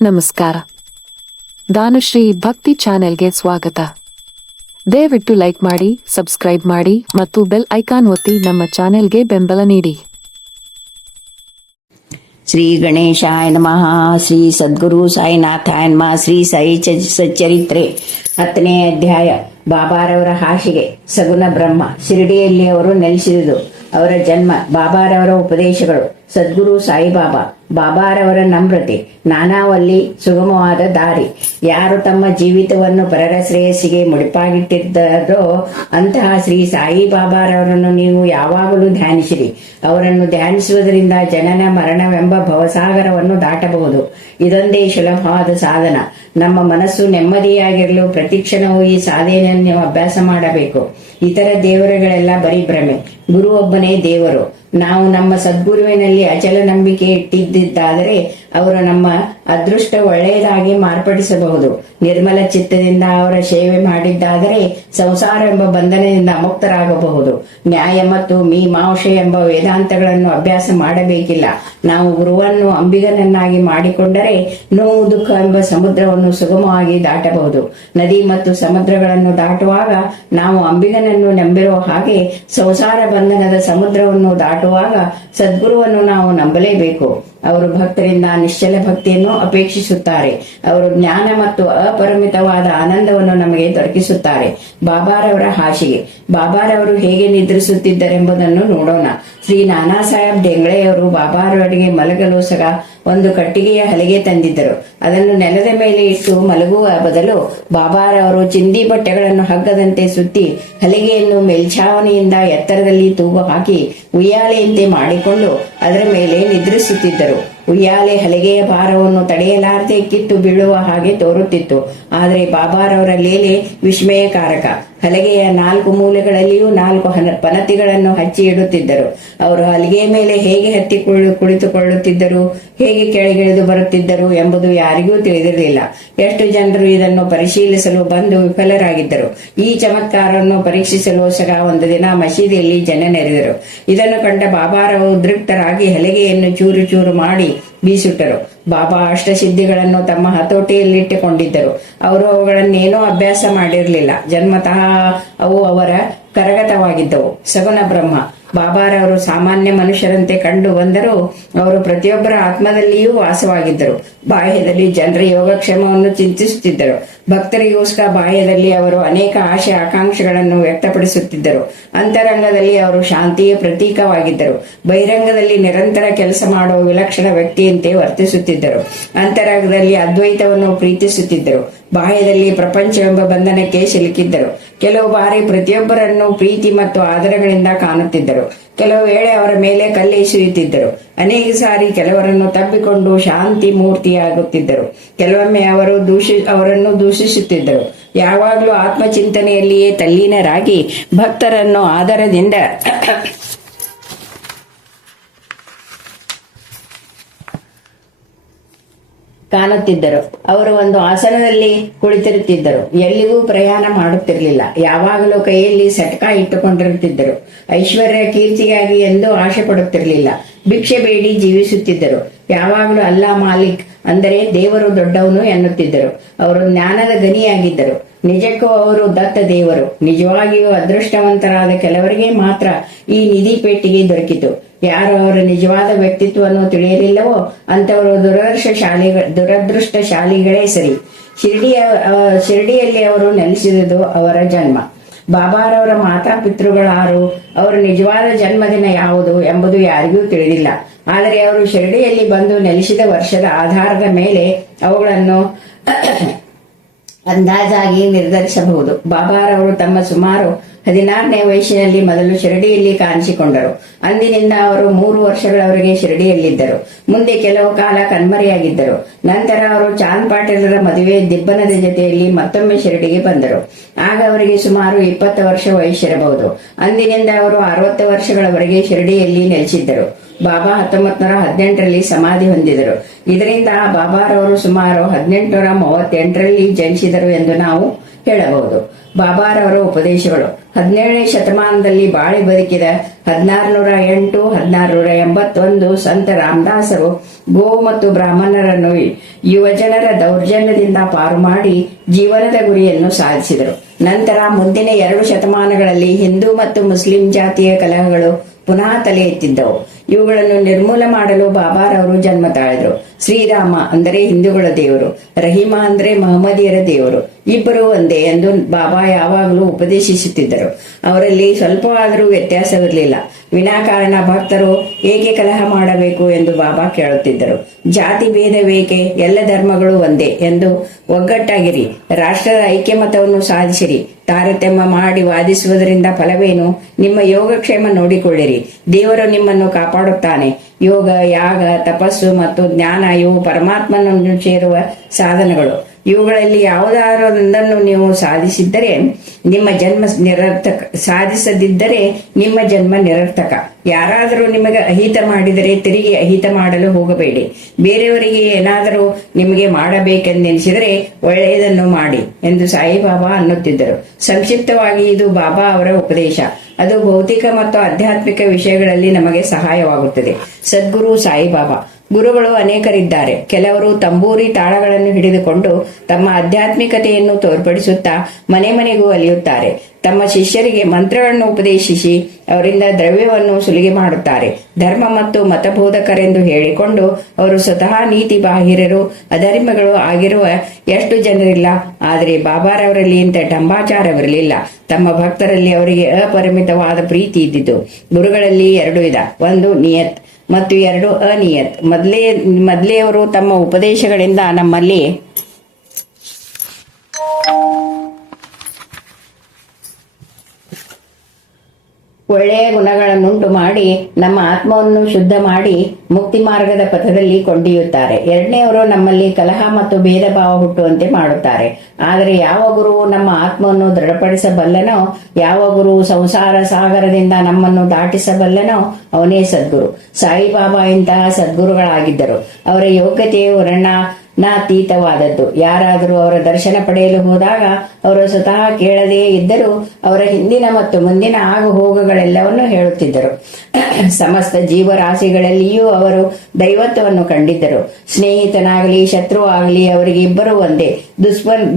ನಮಸ್ಕಾರ. ದಾನಶ್ರೀ ಭಕ್ತಿ ಚಾನೆಲ್ಗೆ ಸ್ವಾಗತ. ದಯವಿಟ್ಟು ಲೈಕ್ ಮಾಡಿ, ಸಬ್ಸ್ಕ್ರೈಬ್ ಮಾಡಿ ಮತ್ತು ಬೆಲ್ ಐಕಾನ್ ಒತ್ತಿ ನಮ್ಮ ಚಾನೆಲ್ಗೆ ಬೆಂಬಲ ನೀಡಿ. ಶ್ರೀ ಗಣೇಶಾಯ ನಮಃ. ಶ್ರೀ ಸದ್ಗುರು ಸಾಯಿನಾಥಾಯ ನಮಃ. ಶ್ರೀ ಸಾಯಿ ಸಚ್ಚರಿತ್ರೆ 10ನೇ ಅಧ್ಯಾಯ. ಬಾಬಾರವರ ಹಾಸಿಗೆ. ಸಗುಣ ಬ್ರಹ್ಮ. ಶಿರಡಿಯಲ್ಲಿ ಅವರು ನೆಲೆಸಿದುದು. ಅವರ ಜನ್ಮ, ಬಾಬಾರವರ ಉಪದೇಶಗಳು, ಸದ್ಗುರು ಸಾಯಿಬಾಬಾ, ಬಾಬಾರವರ ನಮ್ರತೆ, ನಾನಾವಲ್ಲಿ ಸುಗಮವಾದ ದಾರಿ. ಯಾರು ತಮ್ಮ ಜೀವಿತವನ್ನು ಪರರ ಶ್ರೇಯಸ್ಸಿಗೆ ಮುಡಿಪಾಗಿಟ್ಟಿದ್ದಾರೋ ಅಂತಹ ಶ್ರೀ ಸಾಯಿಬಾಬಾರವರನ್ನು ನೀವು ಯಾವಾಗಲೂ ಧ್ಯಾನಿಸಿರಿ. ಅವರನ್ನು ಧ್ಯಾನಿಸುವುದರಿಂದ ಜನನ ಮರಣವೆಂಬ ಭವಸಾಗರವನ್ನು ದಾಟಬಹುದು. ಇದೊಂದೇ ಸುಲಭವಾದ ಸಾಧನ. ನಮ್ಮ ಮನಸ್ಸು ನೆಮ್ಮದಿಯಾಗಿರಲು ಪ್ರತಿಕ್ಷಣವೂ ಈ ಸಾಧನೆಯನ್ನು ಅಭ್ಯಾಸ ಮಾಡಬೇಕು. ಇತರ ದೇವರುಗಳೆಲ್ಲ ಬರೀ ಭ್ರಮೆ. ಗುರು ಒಬ್ಬನೇ ದೇವರು. ನಾವು ನಮ್ಮ ಸದ್ಗುರುವಿನಲ್ಲಿ ಅಚಲ ನಂಬಿಕೆ ಇಟ್ಟಿದ್ದಾದರೆ ಅವರು ನಮ್ಮ ಅದೃಷ್ಟ ಒಳ್ಳೆಯದಾಗಿ ಮಾರ್ಪಡಿಸಬಹುದು. ನಿರ್ಮಲ ಚಿತ್ತದಿಂದ ಅವರ ಸೇವೆ ಮಾಡಿದ್ದಾದರೆ ಸಂಸಾರ ಎಂಬ ಬಂಧನದಿಂದ ಮುಕ್ತರಾಗಬಹುದು. ನ್ಯಾಯ ಮತ್ತು ಮೀಮಾಂಸೆ ಎಂಬ ವೇದಾಂತಗಳನ್ನು ಅಭ್ಯಾಸ ಮಾಡಬೇಕಿಲ್ಲ. ನಾವು ಗುರುವನ್ನು ಅಂಬಿಗನನ್ನಾಗಿ ಮಾಡಿಕೊಂಡರೆ ನೋವು ದುಃಖ ಎಂಬ ಸಮುದ್ರವನ್ನು ಸುಗಮವಾಗಿ ದಾಟಬಹುದು. ನದಿ ಮತ್ತು ಸಮುದ್ರಗಳನ್ನು ದಾಟುವಾಗ ನಾವು ಅಂಬಿಗನನ್ನು ನಂಬಿರುವ ಹಾಗೆ ಸಂಸಾರ ಬಂಧನದ ಸಮುದ್ರವನ್ನು ದಾಟುವಾಗ ಸದ್ಗುರುವನ್ನು ನಾವು ನಂಬಲೇಬೇಕು. ಅವರು ಭಕ್ತರಿಂದ ನಿಶ್ಚಲ ಭಕ್ತಿಯನ್ನು ಅಪೇಕ್ಷಿಸುತ್ತಾರೆ. ಅವರು ಜ್ಞಾನ ಮತ್ತು ಅಪರಿಮಿತವಾದ ಆನಂದವನ್ನು ನಮಗೆ ದೊರಕಿಸುತ್ತಾರೆ. ಬಾಬಾರವರ ಹಾಸಿಗೆ. ಬಾಬಾರವರು ಹೇಗೆ ನಿದ್ರಿಸುತ್ತಿದ್ದರೆಂಬುದನ್ನು ನೋಡೋಣ. ಶ್ರೀ ನಾನಾ ಸಾಹೇಬ್ ಡೆಂಗ್ಳೆಯವರು ಬಾಬಾರವರಿಗೆ ಮಲಗಲು ಸಹ ಒಂದು ಕಟ್ಟಿಗೆಯ ಹಲಿಗೆ ತಂದಿದ್ದರು. ಅದನ್ನು ನೆಲದ ಮೇಲೆ ಇಟ್ಟು ಮಲಗುವ ಬದಲು ಬಾಬಾರವರು ಚಿಂದಿ ಬಟ್ಟೆಗಳನ್ನು ಹಗ್ಗದಂತೆ ಸುತ್ತಿ ಹಲಿಗೆಯನ್ನು ಮೇಲ್ಛಾವಣಿಯಿಂದ ಎತ್ತರದಲ್ಲಿ ತೂಗು ಹಾಕಿ ಉಯ್ಯಾಲೆಯಂತೆ ಮಾಡಿಕೊಂಡು ಅದರ ಮೇಲೆ ನಿದ್ರಿಸುತ್ತಿದ್ದರು. ಉಯ್ಯಾಲೆ ಹಲಿಗೆಯ ಭಾರವನ್ನು ತಡೆಯಲಾರದೆ ಕಿತ್ತು ಬೀಳುವ ಹಾಗೆ ತೋರುತ್ತಿತ್ತು. ಆದರೆ ಬಾಬಾರವರ ಲೀಲೆ ವಿಸ್ಮಯಕಾರಕ. ಹಲಗೆಯ 4 ಮೂಲೆಗಳಲ್ಲಿಯೂ 4 ಪನತಿಗಳನ್ನು ಹಚ್ಚಿ ಇಡುತ್ತಿದ್ದರು. ಅವರು ಹಲಿಗೆಯ ಮೇಲೆ ಹೇಗೆ ಹತ್ತಿ ಕುಳಿತುಕೊಳ್ಳುತ್ತಿದ್ದರು, ಹೇಗೆ ಕೆಳಗಿಳಿದು ಬರುತ್ತಿದ್ದರು ಎಂಬುದು ಯಾರಿಗೂ ತಿಳಿದಿರಲಿಲ್ಲ. ಎಷ್ಟು ಜನರು ಇದನ್ನು ಪರಿಶೀಲಿಸಲು ಬಂದು ವಿಫಲರಾಗಿದ್ದರು. ಈ ಚಮತ್ಕಾರವನ್ನು ಪರೀಕ್ಷಿಸಲು ಸಹ ಒಂದು ದಿನ ಮಸೀದಿಯಲ್ಲಿ ಜನ ನೆರೆದರು. ಇದನ್ನು ಕಂಡ ಬಾಬಾರವರು ಉದ್ರಿಕ್ತರಾಗಿ ಹಲಿಗೆಯನ್ನು ಚೂರು ಚೂರು ಮಾಡಿ ಬೀಸುಟ್ಟರು. ಬಾಬಾ ಅಷ್ಟಸಿದ್ಧಿಗಳನ್ನು ತಮ್ಮ ಹತೋಟಿಯಲ್ಲಿಟ್ಟುಕೊಂಡಿದ್ದರು. ಅವರು ಅವುಗಳನ್ನೇನೋ ಅಭ್ಯಾಸ ಮಾಡಿರಲಿಲ್ಲ. ಜನ್ಮತಃ ಅವು ಅವರ ಕರಗತವಾಗಿದ್ದವು. ಸಗುಣ ಬ್ರಹ್ಮ. ಬಾಬಾರವರು ಸಾಮಾನ್ಯ ಮನುಷ್ಯರಂತೆ ಕಂಡು ಬಂದರೂ ಅವರು ಪ್ರತಿಯೊಬ್ಬರ ಆತ್ಮದಲ್ಲಿಯೂ ವಾಸವಾಗಿದ್ದರು. ಬಾಹ್ಯದಲ್ಲಿ ಜನರ ಯೋಗಕ್ಷೇಮವನ್ನು ಚಿಂತಿಸುತ್ತಿದ್ದರು. ಭಕ್ತರಿಗೋಸ್ಕರ ಬಾಹ್ಯದಲ್ಲಿ ಅವರು ಅನೇಕ ಆಶೆ ಆಕಾಂಕ್ಷೆಗಳನ್ನು ವ್ಯಕ್ತಪಡಿಸುತ್ತಿದ್ದರು. ಅಂತರಂಗದಲ್ಲಿ ಅವರು ಶಾಂತಿಯ ಪ್ರತೀಕವಾಗಿದ್ದರು. ಬಹಿರಂಗದಲ್ಲಿ ನಿರಂತರ ಕೆಲಸ ಮಾಡುವ ವಿಲಕ್ಷಣ ವ್ಯಕ್ತಿಯಂತೆ ವರ್ತಿಸುತ್ತಿದ್ದರು. ಅಂತರಂಗದಲ್ಲಿ ಅದ್ವೈತವನ್ನು ಪ್ರೀತಿಸುತ್ತಿದ್ದರು. ಬಾಹ್ಯದಲ್ಲಿ ಪ್ರಪಂಚವೆಂಬ ಬಂಧನಕ್ಕೆ ಸಿಲುಕಿದ್ದರು. ಕೆಲವು ಬಾರಿ ಪ್ರತಿಯೊಬ್ಬರನ್ನು ಪ್ರೀತಿ ಮತ್ತು ಆದರಗಳಿಂದ ಕಾಣುತ್ತಿದ್ದರು. ಕೆಲವು ವೇಳೆ ಅವರ ಮೇಲೆ ಕಲ್ಲೆಸೆಯುತ್ತಿದ್ದರು. ಅನೇಕ ಸಾರಿ ಕೆಲವರನ್ನು ತಬ್ಬಿಕೊಂಡು ಶಾಂತಿ ಮೂರ್ತಿಯಾಗುತ್ತಿದ್ದರು. ಕೆಲವೊಮ್ಮೆ ಅವರನ್ನು ದೂಷಿಸುತ್ತಿದ್ದರು. ಯಾವಾಗಲೂ ಆತ್ಮಚಿಂತನೆಯಲ್ಲಿಯೇ ತಲ್ಲೀನರಾಗಿ ಭಕ್ತರನ್ನು ಆದರದಿಂದ ಕಾಣುತ್ತಿದ್ದರು. ಅವರು ಒಂದು ಆಸನದಲ್ಲಿ ಕುಳಿತಿರುತ್ತಿದ್ದರು. ಎಲ್ಲಿಗೂ ಪ್ರಯಾಣ ಮಾಡುತ್ತಿರಲಿಲ್ಲ. ಯಾವಾಗಲೂ ಕೈಯಲ್ಲಿ ಸಟಕ ಇಟ್ಟುಕೊಂಡಿರುತ್ತಿದ್ದರು. ಐಶ್ವರ್ಯ ಕೀರ್ತಿಗಾಗಿ ಎಂದೂ ಆಶೆ ಪಡುತ್ತಿರಲಿಲ್ಲ. ಭಿಕ್ಷೆ ಬೇಡಿ ಜೀವಿಸುತ್ತಿದ್ದರು. ಯಾವಾಗಲೂ ಅಲ್ಲಾ ಮಾಲಿಕ್ ಅಂದರೆ ದೇವರು ದೊಡ್ಡವನು ಎನ್ನುತ್ತಿದ್ದರು. ಅವರು ಜ್ಞಾನದ ಗನಿಯಾಗಿದ್ದರು. ನಿಜಕ್ಕೂ ಅವರು ದತ್ತ ದೇವರು. ನಿಜವಾಗಿಯೂ ಅದೃಷ್ಟವಂತರಾದ ಕೆಲವರಿಗೆ ಮಾತ್ರ ಈ ನಿಧಿ ಪೆಟ್ಟಿಗೆ ದೊರಕಿತು. ಯಾರು ಅವರ ನಿಜವಾದ ವ್ಯಕ್ತಿತ್ವವನ್ನು ತಿಳಿಯಲಿಲ್ಲವೋ ಅಂತವರು ದುರದೃಷ್ಟಶಾಲಿಗಳೇ ಸರಿ. ಶಿರಡಿಯಲ್ಲಿ ಅವರು ನೆಲೆಸಿದುದು ಅವರ ಜನ್ಮ. ಬಾಬಾರವರ ಮಾತಾಪಿತೃಗಳಾರು, ಅವರ ನಿಜವಾದ ಜನ್ಮದಿನ ಯಾವುದು ಎಂಬುದು ಯಾರಿಗೂ ತಿಳಿದಿಲ್ಲ. ಆದರೆ ಅವರು ಶಿರಡಿಯಲ್ಲಿ ಬಂದು ನೆಲೆಸಿದ ವರ್ಷದ ಆಧಾರದ ಮೇಲೆ ಅವುಗಳನ್ನು ಅಂದಾಜಾಗಿ ನಿರ್ಧರಿಸಬಹುದು. ಬಾಬಾರವರು ತಮ್ಮ ಸುಮಾರು 16ನೇ ವಯಸ್ಸಿನಲ್ಲಿ ಮೊದಲು ಶಿರಡಿಯಲ್ಲಿ ಕಾಣಿಸಿಕೊಂಡರು. ಅಂದಿನಿಂದ ಅವರು 3 ವರ್ಷಗಳವರೆಗೆ ಶಿರಡಿಯಲ್ಲಿದ್ದರು. ಮುಂದೆ ಕೆಲವು ಕಾಲ ಕಣ್ಮರೆಯಾಗಿದ್ದರು. ನಂತರ ಅವರು ಚಾಂದ್ ಪಾಟೀಲರ ಮದುವೆ ದಿಬ್ಬನದ ಜೊತೆಯಲ್ಲಿ ಮತ್ತೊಮ್ಮೆ ಶಿರಡಿಗೆ ಬಂದರು. ಆಗ ಅವರಿಗೆ ಸುಮಾರು 20 ವರ್ಷ ವಯಸ್ಸಿರಬಹುದು. ಅಂದಿನಿಂದ ಅವರು 60 ವರ್ಷಗಳವರೆಗೆ ಶಿರಡಿಯಲ್ಲಿ ನೆಲೆಸಿದ್ದರು. ಬಾಬಾ 1918ರಲ್ಲಿ ಸಮಾಧಿ ಹೊಂದಿದರು. ಇದರಿಂದ ಬಾಬಾರವರು ಸುಮಾರು 1838ರಲ್ಲಿ ಜನಿಸಿದರು ಎಂದು ನಾವು ಹೇಳಬಹುದು. ಬಾಬಾರವರ ಉಪದೇಶಗಳು. 17ನೇ ಶತಮಾನದಲ್ಲಿ ಬಾಳಿ ಬದುಕಿದ 1608 1681 ಸಂತ ರಾಮದಾಸರು ಗೋ ಮತ್ತು ಬ್ರಾಹ್ಮಣರನ್ನು ಯುವಜನರ ದೌರ್ಜನ್ಯದಿಂದ ಪಾರು ಮಾಡಿ ಜೀವನದ ಗುರಿಯನ್ನು ಸಾಧಿಸಿದರು. ನಂತರ ಮುಂದಿನ 2 ಶತಮಾನಗಳಲ್ಲಿ ಹಿಂದೂ ಮತ್ತು ಮುಸ್ಲಿಂ ಜಾತಿಯ ಕಲಹಗಳು ಪುನಃ ತಲೆ ಎತ್ತಿದ್ದವು. ಇವುಗಳನ್ನು ನಿರ್ಮೂಲ ಮಾಡಲು ಬಾಬಾರವರು ಜನ್ಮ ತಾಳಿದರು. ಶ್ರೀರಾಮ ಅಂದರೆ ಹಿಂದೂಗಳ ದೇವರು, ರಹೀಮ ಅಂದರೆ ಮಹಮ್ಮದಿಯರ ದೇವರು, ಇಬ್ಬರು ಒಂದೇ ಎಂದು ಬಾಬಾ ಯಾವಾಗಲೂ ಉಪದೇಶಿಸುತ್ತಿದ್ದರು. ಅವರಲ್ಲಿ ಸ್ವಲ್ಪವಾದರೂ ವ್ಯತ್ಯಾಸವಿರಲಿಲ್ಲ. ವಿನಾಕಾರಣ ಭಕ್ತರು ಏಕೆ ಕಲಹ ಮಾಡಬೇಕು ಎಂದು ಬಾಬಾ ಕೇಳುತ್ತಿದ್ದರು. ಜಾತಿ ಭೇದವೇಕೆ, ಎಲ್ಲ ಧರ್ಮಗಳು ಒಂದೇ ಎಂದು ಒಗ್ಗಟ್ಟಾಗಿರಿ, ರಾಷ್ಟ್ರದ ಐಕ್ಯಮತವನ್ನು ಸಾಧಿಸಿರಿ. ತಾರತಮ್ಯ ಮಾಡಿ ವಾದಿಸುವುದರಿಂದ ಫಲವೇನು? ನಿಮ್ಮ ಯೋಗಕ್ಷೇಮ ನೋಡಿಕೊಳ್ಳಿರಿ, ದೇವರು ನಿಮ್ಮನ್ನು ಕಾಪಾಡುತ್ತಾನೆ. ಯೋಗ, ಯಾಗ, ತಪಸ್ಸು ಮತ್ತು ಜ್ಞಾನ ಇವು ಪರಮಾತ್ಮನನ್ನು ಸೇರುವ ಸಾಧನಗಳು. ಇವುಗಳಲ್ಲಿ ಯಾವುದಾದರೊಂದನ್ನು ನೀವು ಸಾಧಿಸಿದ್ದರೆ ನಿಮ್ಮ ಜನ್ಮ ಸಾಧಿಸದಿದ್ದರೆ ನಿಮ್ಮ ಜನ್ಮ ನಿರರ್ಥಕ. ಯಾರಾದರೂ ನಿಮಗೆ ಅಹಿತ ಮಾಡಿದರೆ ತಿರುಗಿ ಅಹಿತ ಮಾಡಲು ಹೋಗಬೇಡಿ. ಬೇರೆಯವರಿಗೆ ಏನಾದರೂ ನಿಮಗೆ ಮಾಡಬೇಕೆಂದೆನಿಸಿದರೆ ಒಳ್ಳೆಯದನ್ನು ಮಾಡಿ ಎಂದು ಸಾಯಿಬಾಬಾ ಅನ್ನುತ್ತಿದ್ದರು. ಸಂಕ್ಷಿಪ್ತವಾಗಿ ಇದು ಬಾಬಾ ಅವರ ಉಪದೇಶ. ಅದು ಭೌತಿಕ ಮತ್ತು ಆಧ್ಯಾತ್ಮಿಕ ವಿಷಯಗಳಲ್ಲಿ ನಮಗೆ ಸಹಾಯವಾಗುತ್ತದೆ. ಸದ್ಗುರು ಸಾಯಿಬಾಬಾ ಗುರುಗಳು ಅನೇಕರಿದ್ದಾರೆ. ಕೆಲವರು ತಂಬೂರಿ ತಾಳಗಳನ್ನು ಹಿಡಿದುಕೊಂಡು ತಮ್ಮ ಆಧ್ಯಾತ್ಮಿಕತೆಯನ್ನು ತೋರ್ಪಡಿಸುತ್ತಾ ಮನೆ ಮನೆಗೂ ಅಲಿಯುತ್ತಾರೆ. ತಮ್ಮ ಶಿಷ್ಯರಿಗೆ ಮಂತ್ರಗಳನ್ನು ಉಪದೇಶಿಸಿ ಅವರಿಂದ ದ್ರವ್ಯವನ್ನು ಸುಲಿಗೆ ಮಾಡುತ್ತಾರೆ. ಧರ್ಮ ಮತ್ತು ಮತಬೋಧಕರೆಂದು ಹೇಳಿಕೊಂಡು ಅವರು ಸ್ವತಃ ನೀತಿ ಬಾಹಿರರು, ಅಧರ್ಮಿಗಳು ಆಗಿರುವ ಎಷ್ಟು ಜನರಿಲ್ಲ. ಆದರೆ ಬಾಬಾರವರಲ್ಲಿ ಇಂಥ ಡಂಬಾಚಾರವಿರಲಿಲ್ಲ. ತಮ್ಮ ಭಕ್ತರಲ್ಲಿ ಅವರಿಗೆ ಅಪರಿಮಿತವಾದ ಪ್ರೀತಿ ಇದ್ದಿತು. ಗುರುಗಳಲ್ಲಿ 2 ವಿಧ, ಒಂದು ನಿಯತ್ ಮತ್ತು 2 ಅನಿಯತ್. ಮೊದಲೆಯವರು ತಮ್ಮ ಉಪದೇಶಗಳಿಂದ ನಮ್ಮಲ್ಲಿ ಒಳ್ಳೆಯ ಗುಣಗಳನ್ನುಂಟು ಮಾಡಿ ನಮ್ಮ ಆತ್ಮವನ್ನು ಶುದ್ಧ ಮಾಡಿ ಮುಕ್ತಿ ಮಾರ್ಗದ ಪಥದಲ್ಲಿ ಕೊಂಡೊಯ್ಯುತ್ತಾರೆ. 2ನೇವರು ನಮ್ಮಲ್ಲಿ ಕಲಹ ಮತ್ತು ಭೇದ ಭಾವ ಹುಟ್ಟುವಂತೆ ಮಾಡುತ್ತಾರೆ. ಆದರೆ ಯಾವ ಗುರುವು ನಮ್ಮ ಆತ್ಮವನ್ನು ದೃಢಪಡಿಸಬಲ್ಲನೋ, ಯಾವ ಗುರು ಸಂಸಾರ ಸಾಗರದಿಂದ ನಮ್ಮನ್ನು ದಾಟಿಸಬಲ್ಲನೋ ಅವನೇ ಸದ್ಗುರು. ಸಾಯಿಬಾಬಾ ಇಂತಹ ಸದ್ಗುರುಗಳಾಗಿದ್ದರು. ಅವರ ಯೋಗ್ಯತೆಯು ವರ್ಣನಾತೀತವಾದದ್ದು. ಯಾರಾದರೂ ಅವರ ದರ್ಶನ ಪಡೆಯಲು ಹೋದಾಗ ಅವರು ಸ್ವತಃ ಕೇಳದೇ ಇದ್ದರೂ ಅವರ ಹಿಂದಿನ ಮತ್ತು ಮುಂದಿನ ಆಗು ಹೋಗುಗಳೆಲ್ಲವನ್ನೂ ಹೇಳುತ್ತಿದ್ದರು. ಸಮಸ್ತ ಜೀವರಾಶಿಗಳಲ್ಲಿಯೂ ಅವರು ದೈವತ್ವವನ್ನು ಕಂಡಿದ್ದರು. ಸ್ನೇಹಿತನಾಗಲಿ ಶತ್ರು ಆಗಲಿ ಅವರಿಗೆ ಇಬ್ಬರು ಒಂದೇ.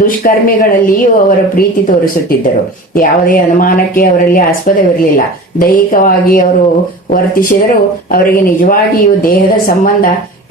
ದುಷ್ಕರ್ಮಿಗಳಲ್ಲಿಯೂ ಅವರ ಪ್ರೀತಿ ತೋರಿಸುತ್ತಿದ್ದರು. ಯಾವುದೇ ಅನುಮಾನಕ್ಕೆ ಅವರಲ್ಲಿ ಆಸ್ಪದವಿರಲಿಲ್ಲ. ದೈಹಿಕವಾಗಿ ಅವರು ವರ್ತಿಸಿದರೂ ಅವರಿಗೆ ನಿಜವಾಗಿಯೂ ದೇಹದ ಸಂಬಂಧ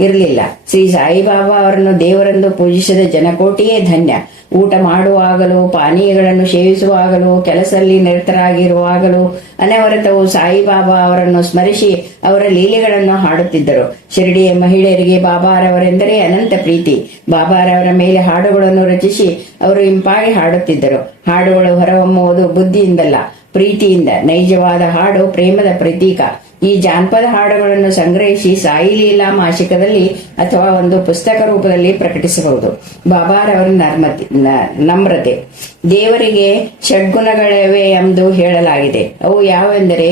ಇರಲಿಲ್ಲ. ಶ್ರೀ ಸಾಯಿಬಾಬಾ ಅವರನ್ನು ದೇವರೆಂದು ಪೂಜಿಸಿದ ಜನಕೋಟಿಯೇ ಧನ್ಯ. ಊಟ ಮಾಡುವಾಗಲೂ, ಪಾನೀಯಗಳನ್ನು ಸೇವಿಸುವಾಗಲೂ, ಕೆಲಸದಲ್ಲಿ ನಿರತರಾಗಿರುವಾಗಲೂ ಅನವರತವು ಸಾಯಿಬಾಬಾ ಅವರನ್ನು ಸ್ಮರಿಸಿ ಅವರ ಲೀಲೆಗಳನ್ನು ಹಾಡುತ್ತಿದ್ದರು. ಶಿರಡಿಯ ಮಹಿಳೆಯರಿಗೆ ಬಾಬಾರವರೆಂದರೆ ಅನಂತ ಪ್ರೀತಿ. ಬಾಬಾರವರ ಮೇಲೆ ಹಾಡುಗಳನ್ನು ರಚಿಸಿ ಅವರು ಇಂಪಾಗಿ ಹಾಡುತ್ತಿದ್ದರು. ಹಾಡುಗಳು ಹೊರಹೊಮ್ಮುವುದು ಬುದ್ಧಿಯಿಂದಲ್ಲ, ಪ್ರೀತಿಯಿಂದ. ನೈಜವಾದ ಹಾಡು ಪ್ರೇಮದ ಪ್ರತೀಕ. ಈ ಜಾನಪದ ಹಾಡುಗಳನ್ನು ಸಂಗ್ರಹಿಸಿ ಸಾಯಿ ಲೀಲಾ ಮಾಸಿಕದಲ್ಲಿ ಅಥವಾ ಒಂದು ಪುಸ್ತಕ ರೂಪದಲ್ಲಿ ಪ್ರಕಟಿಸಬಹುದು. ಬಾಬಾರವರ ನಮ್ರತೆ. ದೇವರಿಗೆ ಷಡ್ಗುಣಗಳಿವೆ ಎಂದು ಹೇಳಲಾಗಿದೆ. ಅವು ಯಾವೆಂದರೆ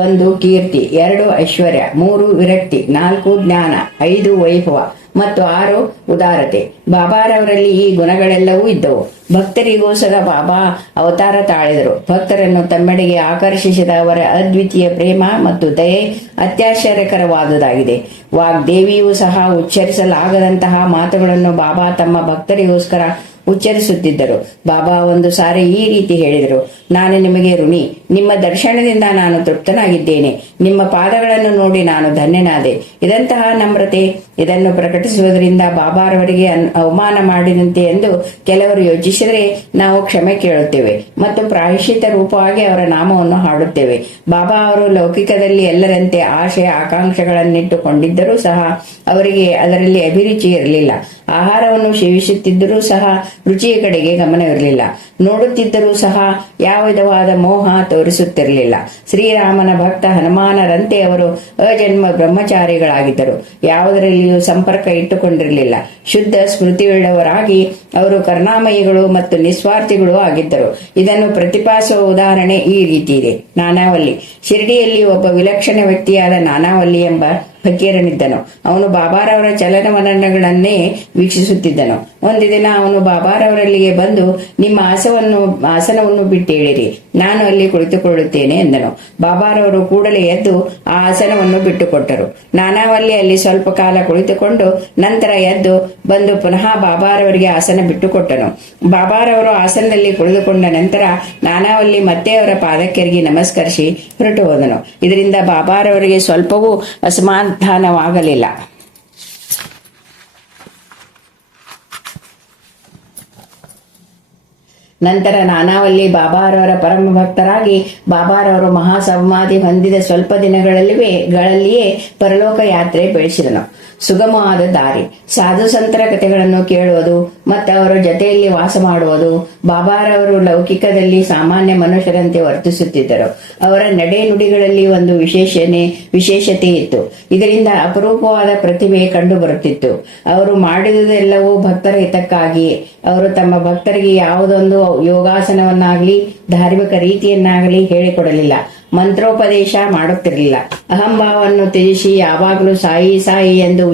1 ಕೀರ್ತಿ, 2 ಐಶ್ವರ್ಯ, 3 ವಿರಕ್ತಿ, 4 ಜ್ಞಾನ, 5 ವೈಭವ ಮತ್ತು 6 ಉದಾರತೆ. ಬಾಬಾರವರಲ್ಲಿ ಈ ಗುಣಗಳೆಲ್ಲವೂ ಇದ್ದವು. ಭಕ್ತರಿಗೋಸ್ಕರ ಬಾಬಾ ಅವತಾರ ತಾಳಿದರು. ಭಕ್ತರನ್ನು ತಮ್ಮೆಡೆಗೆ ಆಕರ್ಷಿಸಿದ ಅವರ ಅದ್ವಿತೀಯ ಪ್ರೇಮ ಮತ್ತು ದಯೆ ಅತ್ಯಾಶ್ಚರ್ಯಕರವಾದುದಾಗಿದೆ. ವಾಗ್ದೇವಿಯೂ ಸಹ ಉಚ್ಚರಿಸಲಾಗದಂತಹ ಮಾತುಗಳನ್ನು ಬಾಬಾ ತಮ್ಮ ಭಕ್ತರಿಗೋಸ್ಕರ ಉಚ್ಚರಿಸುತ್ತಿದ್ದರು. ಬಾಬಾ ಒಂದು ಸಾರಿ ಈ ರೀತಿ ಹೇಳಿದರು: ನಾನು ನಿಮಗೆ ಋಣಿ. ನಿಮ್ಮ ದರ್ಶನದಿಂದ ನಾನು ತೃಪ್ತನಾಗಿದ್ದೇನೆ. ನಿಮ್ಮ ಪಾದಗಳನ್ನು ನೋಡಿ ನಾನು ಧನ್ಯನಾದೆ. ಇದಂತಹ ನಮ್ರತೆ. ಇದನ್ನು ಪ್ರಕಟಿಸುವುದರಿಂದ ಬಾಬಾರವರಿಗೆ ಅವಮಾನ ಮಾಡಿದಂತೆ ಎಂದು ಕೆಲವರು ಯೋಚಿಸಿದರೆ ನಾವು ಕ್ಷಮೆ ಕೇಳುತ್ತೇವೆ ಮತ್ತು ಪ್ರಾಯಶ್ಚಿತ್ತ ರೂಪವಾಗಿ ಅವರ ನಾಮವನ್ನು ಹಾಡುತ್ತೇವೆ. ಬಾಬಾ ಅವರು ಲೌಕಿಕದಲ್ಲಿ ಎಲ್ಲರಂತೆ ಆಶಯ ಆಕಾಂಕ್ಷೆಗಳನ್ನಿಟ್ಟುಕೊಂಡಿದ್ದರೂ ಸಹ ಅವರಿಗೆ ಅದರಲ್ಲಿ ಅಭಿರುಚಿ ಇರಲಿಲ್ಲ. ಆಹಾರವನ್ನು ಸೇವಿಸುತ್ತಿದ್ದರೂ ಸಹ ರುಚಿಯ ಕಡೆಗೆ ಗಮನವಿರಲಿಲ್ಲ. ನೋಡುತ್ತಿದ್ದರೂ ಸಹ ಯಾವ ವಿಧವಾದ ಮೋಹ ತೋರಿಸುತ್ತಿರಲಿಲ್ಲ. ಶ್ರೀರಾಮನ ಭಕ್ತ ಹನುಮಾನರಂತೆ ಅವರು ಅಜನ್ಮ ಬ್ರಹ್ಮಚಾರಿಗಳಾಗಿದ್ದರು. ಯಾವುದರಲ್ಲಿಯೂ ಸಂಪರ್ಕ ಇಟ್ಟುಕೊಂಡಿರಲಿಲ್ಲ. ಶುದ್ಧ ಸ್ಮೃತಿಯುಳ್ಳವರಾಗಿ ಅವರು ಕರುಣಾಮಯಿಗಳು ಮತ್ತು ನಿಸ್ವಾರ್ಥಿಗಳು ಆಗಿದ್ದರು. ಇದನ್ನು ಪ್ರತಿಪಾದಿಸುವ ಉದಾಹರಣೆ ಈ ರೀತಿ ಇದೆ. ನಾನಾವಲ್ಲಿ. ಶಿರಡಿಯಲ್ಲಿ ಒಬ್ಬ ವಿಲಕ್ಷಣ ವ್ಯಕ್ತಿಯಾದ ನಾನಾವಲ್ಲಿ ಎಂಬ ಫಕೀರನಿದ್ದನು. ಅವನು ಬಾಬಾರವರ ಚಲನವಲನಗಳನ್ನೇ ವೀಕ್ಷಿಸುತ್ತಿದ್ದನು. ಒಂದು ದಿನ ಅವನು ಬಾಬಾರವರಲ್ಲಿಗೆ ಬಂದು, ನಿಮ್ಮ ಆಸನವನ್ನು ಬಿಟ್ಟೇಳಿರಿ, ನಾನು ಅಲ್ಲಿ ಕುಳಿತುಕೊಳ್ಳುತ್ತೇನೆ ಎಂದನು. ಬಾಬಾರವರು ಕೂಡಲೇ ಎದ್ದು ಆ ಆಸನವನ್ನು ಬಿಟ್ಟುಕೊಟ್ಟರು. ನಾನಾವಲ್ಲಿ ಅಲ್ಲಿ ಸ್ವಲ್ಪ ಕಾಲ ಕುಳಿತುಕೊಂಡು ನಂತರ ಎದ್ದು ಬಂದು ಪುನಃ ಬಾಬಾರವರಿಗೆ ಆಸನ ಬಿಟ್ಟುಕೊಟ್ಟನು. ಬಾಬಾರವರು ಆಸನದಲ್ಲಿ ಕುಳಿತುಕೊಂಡ ನಂತರ ನಾನಾವಲ್ಲಿ ಮತ್ತೆ ಅವರ ಪಾದಕ್ಕೆರಗಿ ನಮಸ್ಕರಿಸಿ ಹೊರಟು ಹೋದನು. ಇದರಿಂದ ಬಾಬಾರವರಿಗೆ ಸ್ವಲ್ಪವೂ ಅಸಮಾಧಾನವಾಗಲಿಲ್ಲ. ನಂತರ ನಾನಾವಲ್ಲಿ ಬಾಬಾರವರ ಪರಮ ಭಕ್ತರಾಗಿ ಬಾಬಾರವರು ಮಹಾಸಮಾಧಿ ಹೊಂದಿದ ಸ್ವಲ್ಪ ದಿನಗಳಲ್ಲಿಯೇ ಪರಲೋಕ ಯಾತ್ರೆ ಬೆಳೆಸಿದನು. ಸುಗಮವಾದ ದಾರಿ. ಸಾಧು ಸಂತರ ಕಥೆಗಳನ್ನು ಕೇಳುವುದು ಮತ್ತು ಅವರ ಜೊತೆಯಲ್ಲಿ ವಾಸ ಮಾಡುವುದು. ಬಾಬಾರವರು ಲೌಕಿಕದಲ್ಲಿ ಸಾಮಾನ್ಯ ಮನುಷ್ಯರಂತೆ ವರ್ತಿಸುತ್ತಿದ್ದರು. ಅವರ ನಡೆ ನುಡಿಗಳಲ್ಲಿ ಒಂದು ವಿಶೇಷತೆ ಇತ್ತು. ಇದರಿಂದ ಅಪರೂಪವಾದ ಪ್ರತಿಭೆ ಕಂಡು ಬರುತ್ತಿತ್ತು. ಅವರು ಮಾಡಿದುದೆಲ್ಲವೂ ಭಕ್ತರ ಹಿತಕ್ಕಾಗಿಯೇ. ಅವರು ತಮ್ಮ ಭಕ್ತರಿಗೆ ಯಾವುದೊಂದು ಯೋಗಾಸನವನ್ನಾಗಲಿ ಧಾರ್ಮಿಕ ರೀತಿಯನ್ನಾಗಲಿ ಹೇಳಿಕೊಡಲಿಲ್ಲ. ಮಂತ್ರೋಪದೇಶ ಮಾಡುತ್ತಿರಲಿಲ್ಲ. ಅಹಂಭಾವವನ್ನು ತ್ಯಜಿಸಿ ಯಾವಾಗಲೂ ಸಾಯಿ ಸಾಯಿ ಎಂದು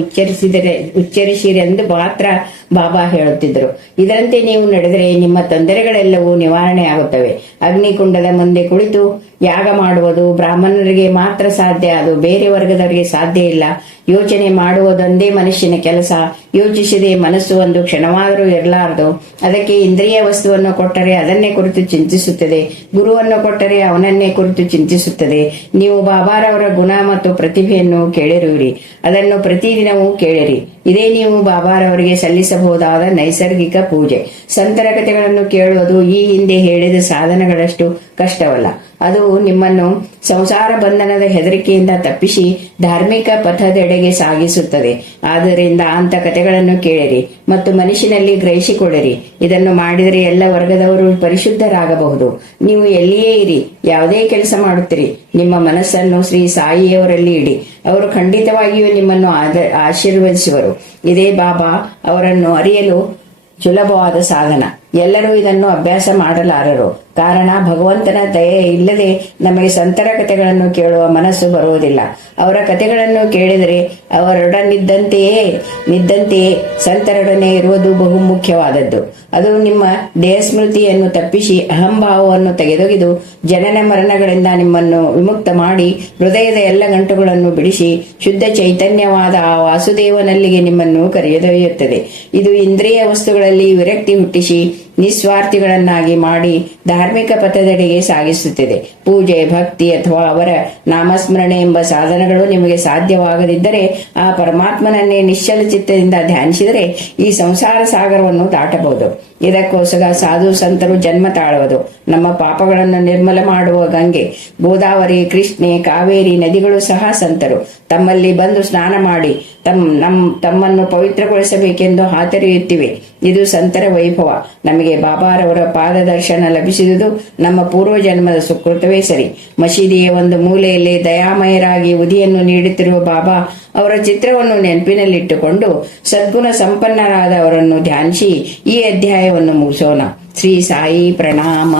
ಉಚ್ಚರಿಸಿರೆಂದು ಮಾತ್ರ ಬಾಬಾ ಹೇಳುತ್ತಿದ್ದರು. ಇದರಂತೆ ನೀವು ನಡೆದರೆ ನಿಮ್ಮ ತೊಂದರೆಗಳೆಲ್ಲವೂ ನಿವಾರಣೆಯಾಗುತ್ತವೆ. ಅಗ್ನಿಕುಂಡದ ಮುಂದೆ ಕುಳಿತು ಯಾಗ ಮಾಡುವುದು ಬ್ರಾಹ್ಮಣರಿಗೆ ಮಾತ್ರ ಸಾಧ್ಯ, ಅದು ಬೇರೆ ವರ್ಗದವರಿಗೆ ಸಾಧ್ಯ ಇಲ್ಲ. ಯೋಚನೆ ಮಾಡುವುದೊಂದೇ ಮನುಷ್ಯನ ಕೆಲಸ. ಯೋಚಿಸದೆ ಮನಸ್ಸು ಒಂದು ಕ್ಷಣವಾದರೂ ಇರಲಾರದು. ಅದಕ್ಕೆ ಇಂದ್ರಿಯ ವಸ್ತುವನ್ನು ಕೊಟ್ಟರೆ ಅದನ್ನೇ ಕುರಿತು ಚಿಂತಿಸುತ್ತದೆ, ಗುರುವನ್ನು ಕೊಟ್ಟರೆ ಅವನನ್ನೇ ಕುರಿತು ಚಿಂತಿಸುತ್ತದೆ. ನೀವು ಬಾಬಾರವರ ಗುಣ ಮತ್ತು ಪ್ರತಿಭೆಯನ್ನು ಕೇಳಿರುವಿರಿ, ಅದನ್ನು ಪ್ರತಿದಿನವೂ ಕೇಳಿರಿ. ಇದೇ ನೀವು ಬಾಬಾರವರಿಗೆ ಸಲ್ಲಿಸಬಹುದಾದ ನೈಸರ್ಗಿಕ ಪೂಜೆ. ಸಂತರ ಕಥೆಗಳನ್ನು ಕೇಳುವುದು ಈ ಹಿಂದೆ ಹೇಳಿದ ಸಾಧನಗಳಷ್ಟು ಕಷ್ಟವಲ್ಲ. ಅದು ನಿಮ್ಮನ್ನು ಸಂಸಾರ ಬಂಧನದ ಹೆದರಿಕೆಯಿಂದ ತಪ್ಪಿಸಿ ಧಾರ್ಮಿಕ ಪಥದೆಡೆಗೆ ಸಾಗಿಸುತ್ತದೆ. ಆದ್ದರಿಂದ ಅಂಥ ಕಥೆಗಳನ್ನು ಕೇಳಿರಿ ಮತ್ತು ಮನಸ್ಸಿನಲ್ಲಿ ಗ್ರಹಿಸಿಕೊಳ್ಳಿರಿ. ಇದನ್ನು ಮಾಡಿದರೆ ಎಲ್ಲ ವರ್ಗದವರು ಪರಿಶುದ್ಧರಾಗಬಹುದು. ನೀವು ಎಲ್ಲಿಯೇ ಇರಿ, ಯಾವುದೇ ಕೆಲಸ ಮಾಡುತ್ತೀರಿ, ನಿಮ್ಮ ಮನಸ್ಸನ್ನು ಶ್ರೀ ಸಾಯಿಯವರಲ್ಲಿ ಇಡಿ. ಅವರು ಖಂಡಿತವಾಗಿಯೂ ನಿಮ್ಮನ್ನು ಆಶೀರ್ವದಿಸುವರು. ಇದೇ ಬಾಬಾ ಅವರನ್ನು ಅರಿಯಲು ಸುಲಭವಾದ ಸಾಧನ. ಎಲ್ಲರೂ ಇದನ್ನು ಅಭ್ಯಾಸ ಮಾಡಲಾರರು. ಕಾರಣ ಭಗವಂತನ ದಯೆ ಇಲ್ಲದೆ ನಮಗೆ ಸಂತರ ಕಥೆಗಳನ್ನು ಕೇಳುವ ಮನಸ್ಸು ಬರುವುದಿಲ್ಲ. ಅವರ ಕಥೆಗಳನ್ನು ಕೇಳಿದರೆ ನಿದ್ದಂತೆಯೇ ಸಂತರೊಡನೆ ಇರುವುದು ಬಹು ಮುಖ್ಯವಾದದ್ದು. ಅದು ನಿಮ್ಮ ದೇಹಸ್ಮೃತಿಯನ್ನು ತಪ್ಪಿಸಿ ಅಹಂಭಾವವನ್ನು ತೆಗೆದೊಗೆದು ಜನನ ಮರಣಗಳಿಂದ ನಿಮ್ಮನ್ನು ವಿಮುಕ್ತ ಮಾಡಿ ಹೃದಯದ ಎಲ್ಲ ಗಂಟುಗಳನ್ನು ಬಿಡಿಸಿ ಶುದ್ಧ ಚೈತನ್ಯವಾದ ಆ ವಾಸುದೇವನಲ್ಲಿಗೆ ನಿಮ್ಮನ್ನು ಕರೆದೊಯ್ಯುತ್ತದೆ. ಇದು ಇಂದ್ರಿಯ ವಸ್ತುಗಳಲ್ಲಿ ವಿರಕ್ತಿ ಹುಟ್ಟಿಸಿ ನಿಸ್ವಾರ್ಥಿಗಳನ್ನಾಗಿ ಮಾಡಿ ಧಾರ್ಮಿಕ ಪಥದೆಡೆಗೆ ಸಾಗಿಸುತ್ತದೆ. ಪೂಜೆ, ಭಕ್ತಿ ಅಥವಾ ಅವರ ನಾಮಸ್ಮರಣೆ ಎಂಬ ಸಾಧನಗಳು ನಿಮಗೆ ಸಾಧ್ಯವಾಗದಿದ್ದರೆ ಆ ಪರಮಾತ್ಮನನ್ನೇ ನಿಶ್ಚಲ ಚಿತ್ತದಿಂದ ಧ್ಯಾನಿಸಿದರೆ ಈ ಸಂಸಾರ ಸಾಗರವನ್ನು ದಾಟಬಹುದು. ಇದಕ್ಕೋಸ್ಕರ ಸಾಧು ಸಂತರು ಜನ್ಮ ತಾಳುವುದು. ನಮ್ಮ ಪಾಪಗಳನ್ನು ನಿರ್ಮಲ ಮಾಡುವ ಗಂಗೆ, ಗೋದಾವರಿ, ಕೃಷ್ಣೆ, ಕಾವೇರಿ ನದಿಗಳು ಸಹ ಸಂತರು. ತಮ್ಮಲ್ಲಿ ಬಂದು ಸ್ನಾನ ಮಾಡಿ ತಮ್ಮನ್ನು ಪವಿತ್ರಗೊಳಿಸಬೇಕೆಂದು ಹಾತೊರೆಯುತ್ತಿವೆ. ಇದು ಸಂತರ ವೈಭವ. ನಮಗೆ ಬಾಬಾರವರ ಪಾದ ದರ್ಶನ ಲಭಿಸಿದುದು ನಮ್ಮ ಪೂರ್ವ ಜನ್ಮದ ಸುಕೃತವೇ ಸರಿ. ಮಸೀದಿಯ ಒಂದು ಮೂಲೆಯಲ್ಲಿ ದಯಾಮಯರಾಗಿ ಉದಿಯನ್ನು ನೀಡುತ್ತಿರುವ ಬಾಬಾ ಅವರ ಚಿತ್ರವನ್ನು ನೆನಪಿನಲ್ಲಿಟ್ಟುಕೊಂಡು ಸದ್ಗುಣ ಸಂಪನ್ನರಾದ ಅವರನ್ನು ಧ್ಯಾನಿಸಿ ಈ ಅಧ್ಯಾಯವನ್ನು ಮುಗಿಸೋಣ. ಶ್ರೀ ಸಾಯಿ ಪ್ರಣಾಮ.